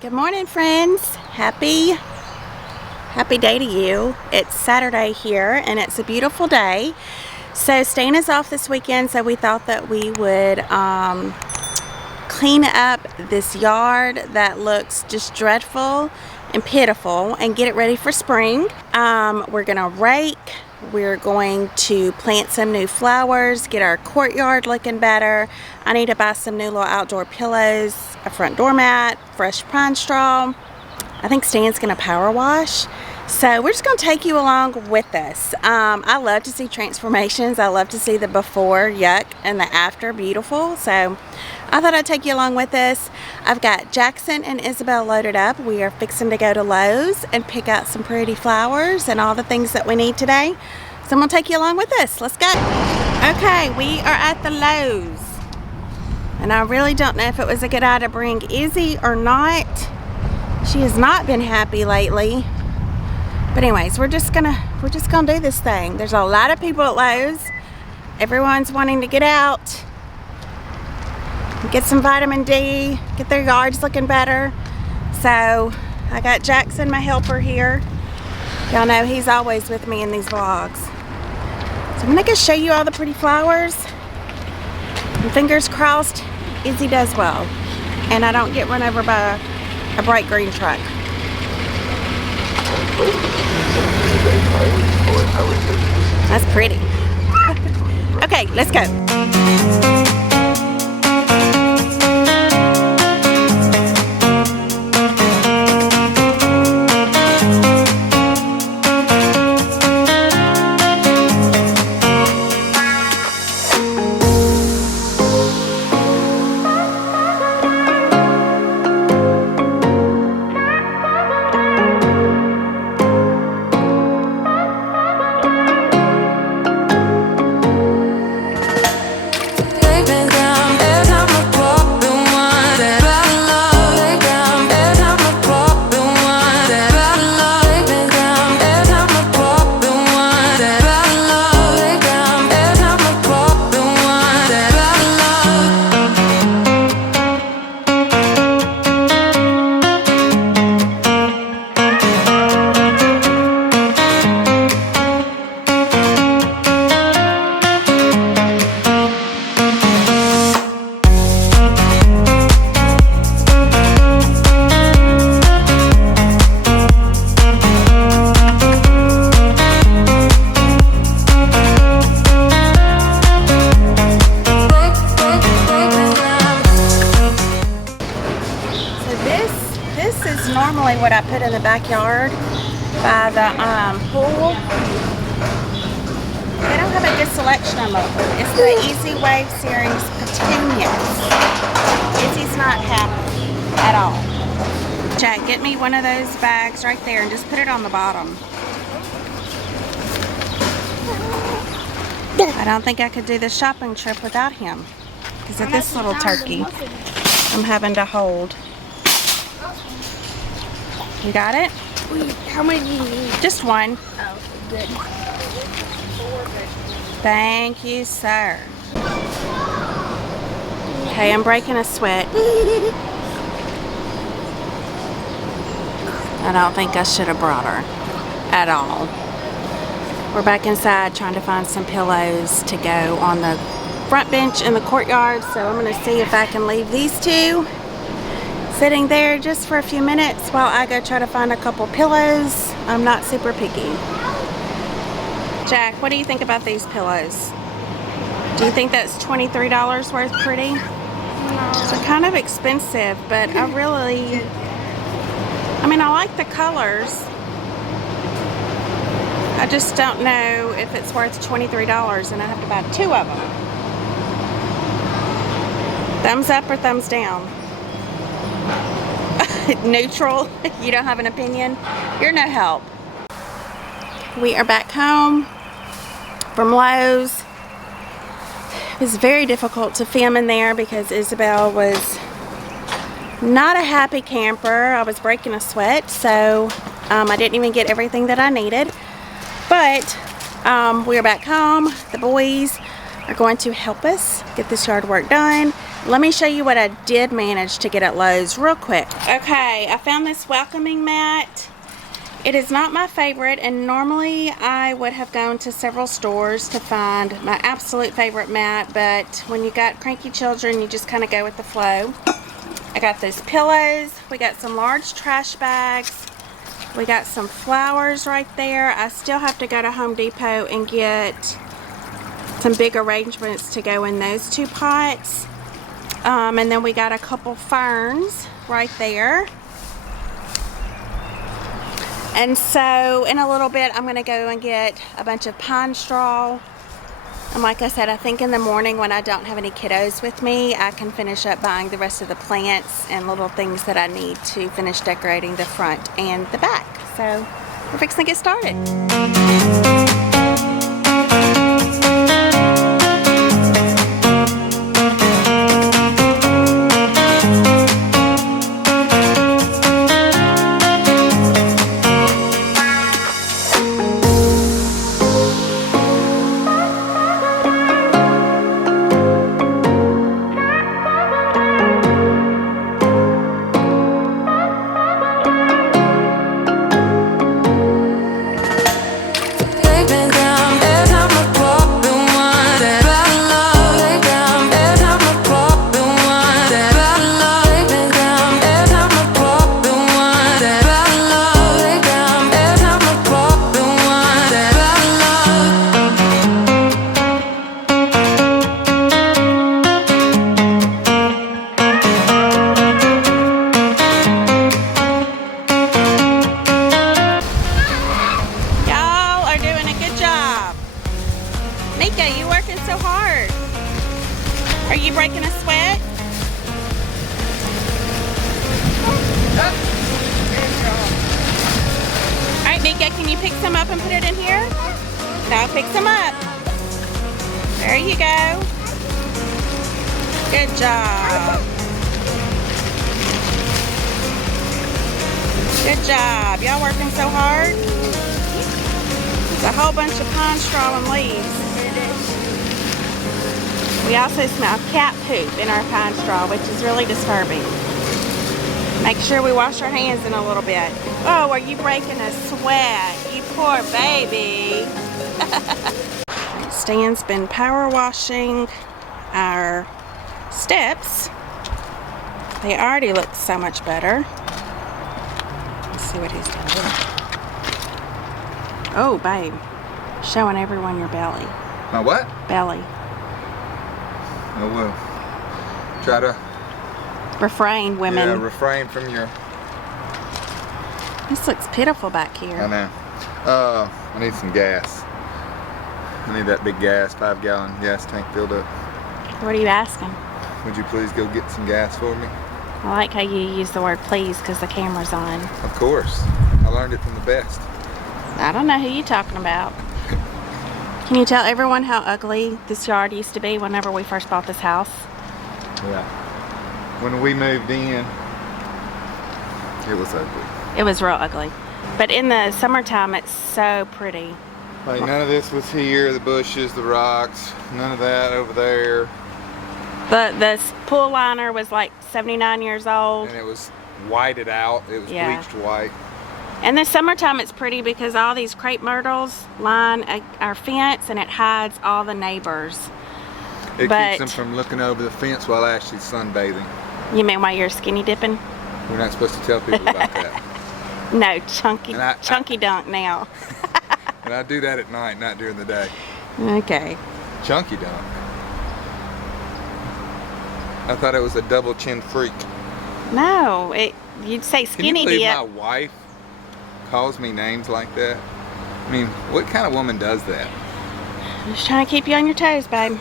Good morning, friends. Happy day to you. It's Saturday here and it's a beautiful day. So Stan is off this weekend, so we thought that we would clean up this yard that looks just dreadful and pitiful and get it ready for spring. We're gonna rake. We're going to plant some new flowers, get our courtyard looking better. I need to buy some new little outdoor pillows, a front doormat, fresh pine straw. I think Stan's gonna power wash. So we're just gonna take you along with us. I love to see transformations. I love to see the before, yuck, and the after, beautiful. So I thought I'd take you along with us. I've got Jackson and Isabel loaded up. We are fixing to go to Lowe's and pick out some pretty flowers and all the things that we need today. So I'm gonna take you along with us. Let's go. Okay, we are at the Lowe's. And I really don't know if it was a good idea to bring Izzy or not. She has not been happy lately. But anyways, we're just gonna do this thing. There's a lot of people at Lowe's. Everyone's wanting to get out, get some vitamin D, get their yards looking better. So I got Jackson, my helper, here. Y'all know he's always with me in these vlogs. So I'm gonna go show you all the pretty flowers. And fingers crossed, Izzy does well. And I don't get run over by a bright green truck. That's pretty. Okay, let's go. Normally what I put in the backyard by the pool. They don't have a good selection of them. It's the Easy Wave Series petunias. Izzy's not happy at all. Jack, get me one of those bags right there and just put it on the bottom. I don't think I could do this shopping trip without him because of this little turkey I'm having to hold. You got it? How many do you need? Just one. Oh, good. Thank you, sir. Okay, I'm breaking a sweat. I don't think I should have brought her at all. We're back inside trying to find some pillows to go on the front bench in the courtyard. So I'm going to see if I can leave these two sitting there just for a few minutes while I go try to find a couple pillows. I'm not super picky. Jack, what do you think about these pillows? Do you think that's $23 worth pretty? No. They're kind of expensive, but I mean, I like the colors. I just don't know if it's worth $23 and I have to buy two of them. Thumbs up or thumbs down? Neutral. You don't have an opinion? You're no help. We are back home from Lowe's. It was very difficult to film in there because Isabelle was not a happy camper. I was breaking a sweat, so I didn't even get everything that I needed. But we are back home. The boys are going to help us get this yard work done. Let me show you what I did manage to get at Lowe's real quick. Okay, I found this welcoming mat. It is not my favorite, and normally I would have gone to several stores to find my absolute favorite mat, but when you got cranky children, you just kind of go with the flow. I got those pillows. We got some large trash bags. We got some flowers right there. I still have to go to Home Depot and get some big arrangements to go in those 2 pots. And then we got a couple ferns right there. And so in a little bit I'm going to go and get a bunch of pine straw. And like I said, I think in the morning when I don't have any kiddos with me, I can finish up buying the rest of the plants and little things that I need to finish decorating the front and the back. So we're fixing to get started. You working so hard. Are you breaking a sweat? Alright, Mika, can you pick some up and put it in here? Now pick some up. There you go. Good job. Good job. Y'all working so hard? It's a whole bunch of pine straw and leaves. We also smell cat poop in our pine straw, which is really disturbing. Make sure we wash our hands in a little bit. Oh, are you breaking a sweat? You poor baby. Stan's been power washing our steps. They already look so much better. Let's see what he's doing. Oh, babe. Showing everyone your belly. My what? Belly. Oh, well. Try to refrain, women. Yeah, refrain from your... This looks pitiful back here. I know. I need some gas. I need that big gas, 5-gallon gas tank filled up. What are you asking? Would you please go get some gas for me? I like how you use the word please because the camera's on. Of course. I learned it from the best. I don't know who you're talking about. Can you tell everyone how ugly this yard used to be whenever we first bought this house? Yeah. When we moved in, it was ugly. It was real ugly. But in the summertime, it's so pretty. Like none of this was here, the bushes, the rocks, none of that over there. The pool liner was like 79 years old. And it was whited out, it was bleached white. In the summertime, it's pretty because all these crepe myrtles line our fence and it hides all the neighbors. It keeps them from looking over the fence while actually sunbathing. You mean while you're skinny dipping? We're not supposed to tell people about that. No, chunky dunk now. And I do that at night, not during the day. Okay. Chunky dunk. I thought it was a double chin freak. No, you'd say skinny dip. Can you believe my wife calls me names like that? I mean, what kind of woman does that? I'm just trying to keep you on your toes, babe.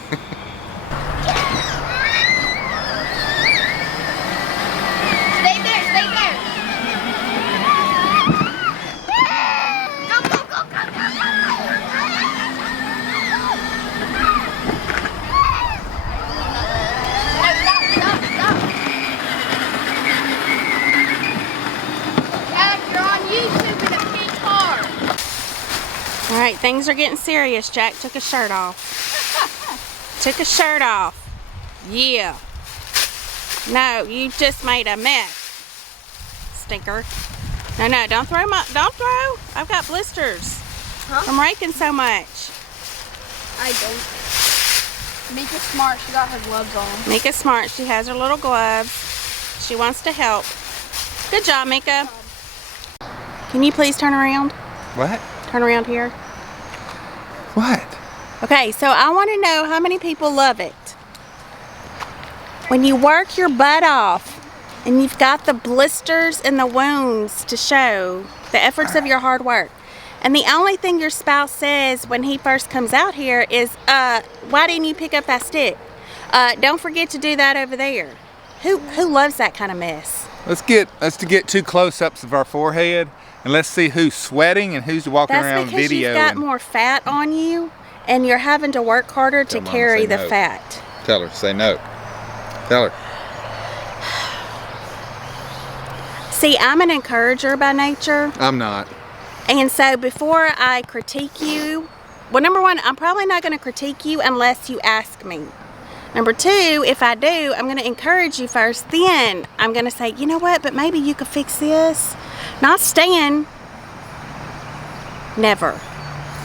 Stay there, stay there. Go, go, go, go, go, No, stop, stop, stop. Dad, you're on YouTube in a pink car. All right, things are getting serious. Jack took his shirt off. Took his shirt off. Yeah. No, you just made a mess. Stinker. No, don't throw don't throw. I've got blisters from raking so much. I don't. Mika's smart. She got her gloves on. Mika's smart. She has her little gloves. She wants to help. Good job, Mika. Can you please turn around? What? Turn around here. What? Okay, so I want to know how many people love it when you work your butt off and you've got the blisters and the wounds to show the efforts of your hard work. And the only thing your spouse says when he first comes out here is, why didn't you pick up that stick? Don't forget to do that over there. Who loves that kind of mess? Let's get 2 close-ups of our forehead, and let's see who's sweating and who's walking around That's because video. you've got more fat on you, and you're having to work harder to Mama, carry say the no. fat. Tell her, say no. Tell her. See, I'm an encourager by nature. I'm not. And so before I critique you, well, number one, I'm probably not going to critique you unless you ask me. Number two, if I do, I'm going to encourage you first. Then I'm going to say, you know what, but maybe you could fix this. Not staying. Never.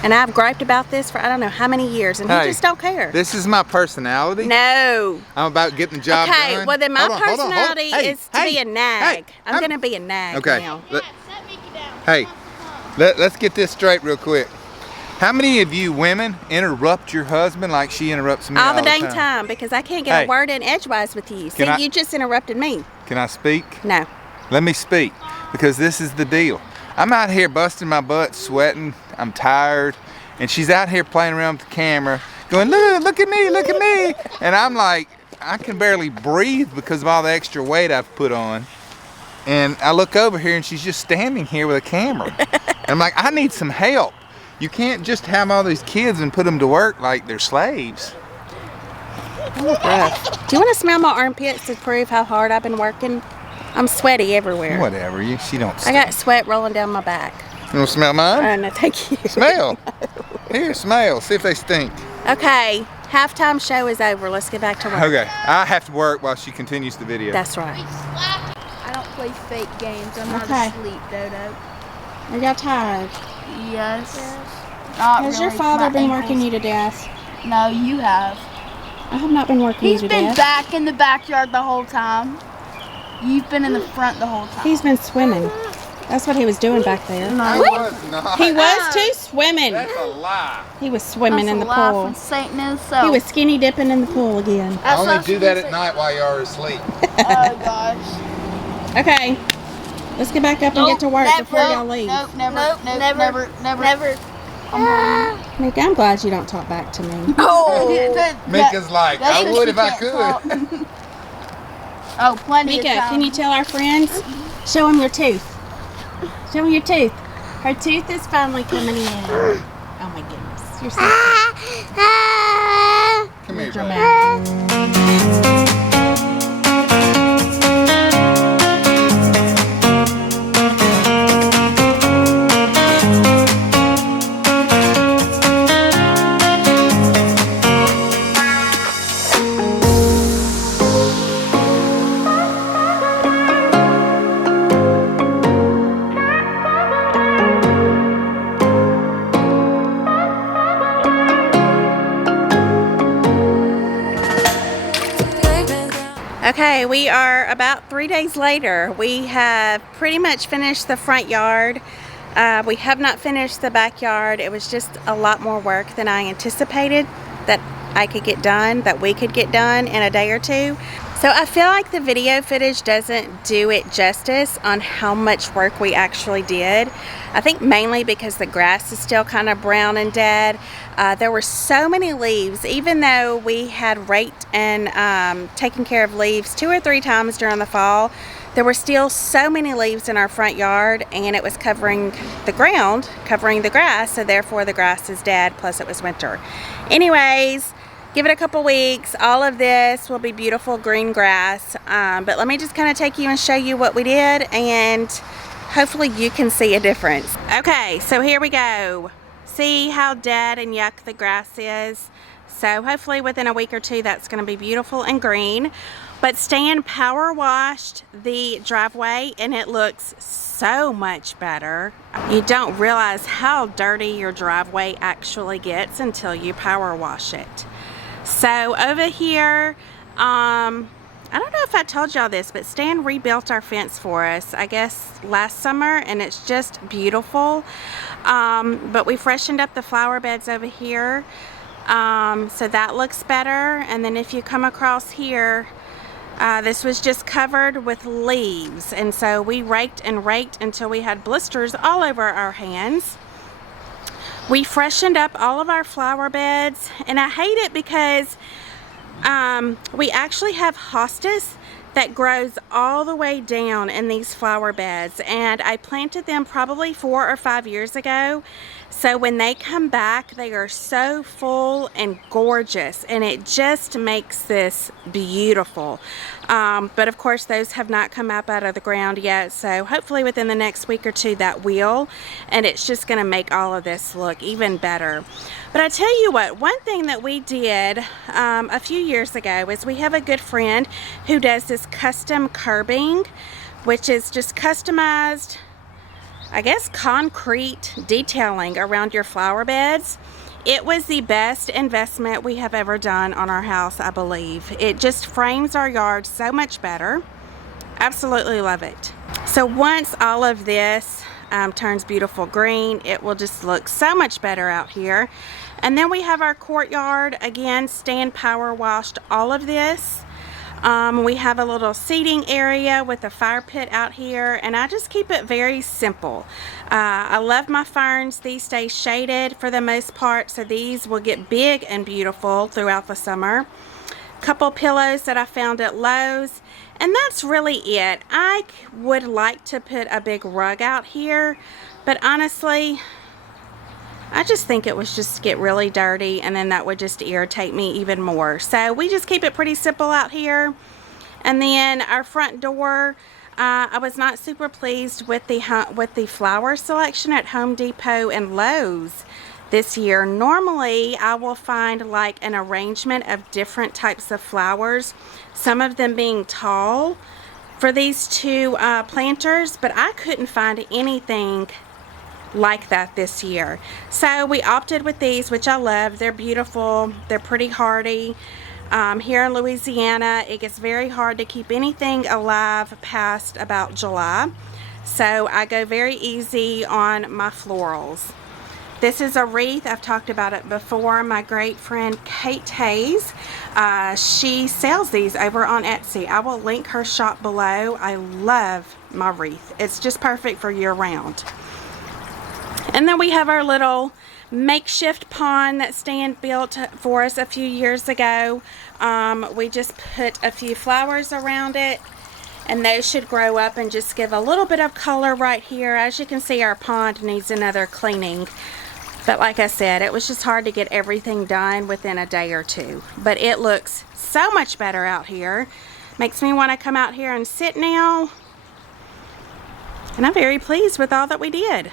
And I've griped about this for I don't know how many years, and he just don't care. This is my personality. No. I'm about getting the job done. Okay, well then my Hold on, hold on. personality Hey, is to be a nag. hey, I'm going to be a nag Okay. now. Set Mika down. Hey, let's get this straight real quick. How many of you women interrupt your husband like she interrupts me All the dang time, because I can't get Hey. a word in edgewise with you. See, Can I- you just interrupted me. Can I speak? No. Let me speak, because this is the deal. I'm out here busting my butt, sweating, I'm tired, and she's out here playing around with the camera, going, look at me, and I'm like, I can barely breathe because of all the extra weight I've put on. And I look over here and she's just standing here with a camera. And I'm like, I need some help. You can't just have all these kids and put them to work like they're slaves. Rough. Do you want to smell my armpits to prove how hard I've been working? I'm sweaty everywhere. Whatever, she don't I stink. got sweat rolling down my back. You want to smell mine? No, thank you. Smell. Here, smell. See if they stink. Okay, halftime show is over. Let's get back to work. Okay, I have to work while she continues the video. That's right. I don't play fake games. I'm not Okay. asleep, Dodo. I got tired. Yes. Not Has really. your father My been ankles- working you to death? No, you have. I have not been working He's you to been death. back in the backyard the whole time. You've been in the front the whole time. He's been swimming. That's what he was doing back there. I was not. He was too swimming. That's a lie. He was swimming in the pool. From Satan himself. He was skinny dipping in the pool again. I only do that at night while y'all are asleep. Oh gosh. Okay, let's get back up and get to work before y'all leave. Nope, never. Nick, I'm glad you don't talk back to me. Oh. Mika's like, I would if I could. Oh, plenty Mika, of time. can you tell our friends? Show them your tooth. Show them your tooth. Her tooth is finally coming in. Oh my goodness, you're so Come here, buddy. dramatic. Okay, we are about 3 days later. We have pretty much finished the front yard. We have not finished the backyard. It was just a lot more work than I anticipated that I could get done, that we could get done in a day or two. So I feel like the video footage doesn't do it justice on how much work we actually did. I think mainly because the grass is still kind of brown and dead. There were so many leaves, even though we had raked and taken care of leaves 2 or 3 times during the fall. There were still so many leaves in our front yard, and it was covering the ground, covering the grass, so therefore the grass is dead, plus it was winter. Anyways, give it a couple weeks. All of this will be beautiful green grass, but let me just kind of take you and show you what we did, and hopefully you can see a difference. Okay, so here we go. See how dead and yuck the grass is? So hopefully within a week or two that's going to be beautiful and green. But Stan power washed the driveway and it looks so much better. You don't realize how dirty your driveway actually gets until you power wash it. So over here, I don't know if I told y'all this, but Stan rebuilt our fence for us, I guess last summer, and it's just beautiful. But we freshened up the flower beds over here, so that looks better. And then if you come across here, this was just covered with leaves, and so we raked and raked until we had blisters all over our hands. We freshened up all of our flower beds, and I hate it because we actually have hostas that grows all the way down in these flower beds, and I planted them probably 4 or 5 years ago. So when they come back, they are so full and gorgeous, and it just makes this beautiful. But of course, those have not come up out of the ground yet, so hopefully within the next week or two that will, and it's just going to make all of this look even better. But I tell you what, one thing that we did a few years ago is we have a good friend who does this custom curbing, which is just customized, I guess, concrete detailing around your flower beds. It was the best investment we have ever done on our house, I believe. It just frames our yard so much better. Absolutely love it. So once all of this turns beautiful green, it will just look so much better out here. And then we have our courtyard. Again, Stan power washed all of this. We have a little seating area with a fire pit out here, and I just keep it very simple. I love my ferns. These stay shaded for the most part, so these will get big and beautiful throughout the summer. Couple pillows that I found at Lowe's, and that's really it. I would like to put a big rug out here, but honestly, I just think it would just get really dirty, and then that would just irritate me even more. So we just keep it pretty simple out here. And then our front door, I was not super pleased with the flower selection at Home Depot and Lowe's this year. Normally, I will find like an arrangement of different types of flowers, some of them being tall for these two planters, but I couldn't find anything like that this year. So we opted with these, which I love. They're beautiful. They're pretty hardy. Here in Louisiana, it gets very hard to keep anything alive past about July. So I go very easy on my florals. This is a wreath. I've talked about it before. My great friend Kate Hayes, she sells these over on Etsy. I will link her shop below. I love my wreath. It's just perfect for year round. And then we have our little makeshift pond that Stan built for us a few years ago. We just put a few flowers around it, and those should grow up and just give a little bit of color right here. As you can see, our pond needs another cleaning. But like I said, it was just hard to get everything done within a day or two. But it looks so much better out here. Makes me want to come out here and sit now. And I'm very pleased with all that we did.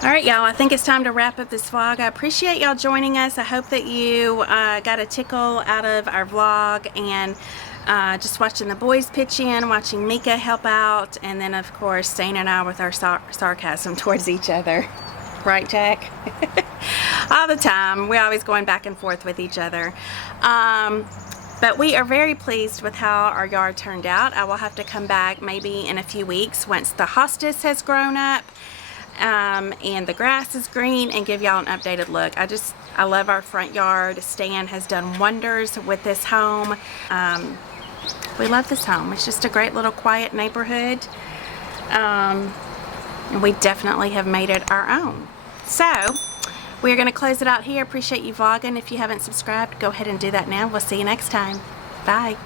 Alright y'all, I think it's time to wrap up this vlog. I appreciate y'all joining us. I hope that you got a tickle out of our vlog, and just watching the boys pitch in, watching Mika help out, and then of course Stan and I with our sarcasm towards each other. Right, Jack? All the time. We're always going back and forth with each other. But we are very pleased with how our yard turned out. I will have to come back maybe in a few weeks once the hostas has grown up. And the grass is green, and give y'all an updated look. I love our front yard. Stan has done wonders with this home. We love this home. It's just a great little quiet neighborhood. And we definitely have made it our own. So we're going to close it out here. Appreciate you vlogging. If you haven't subscribed, go ahead and do that now. We'll see you next time. Bye.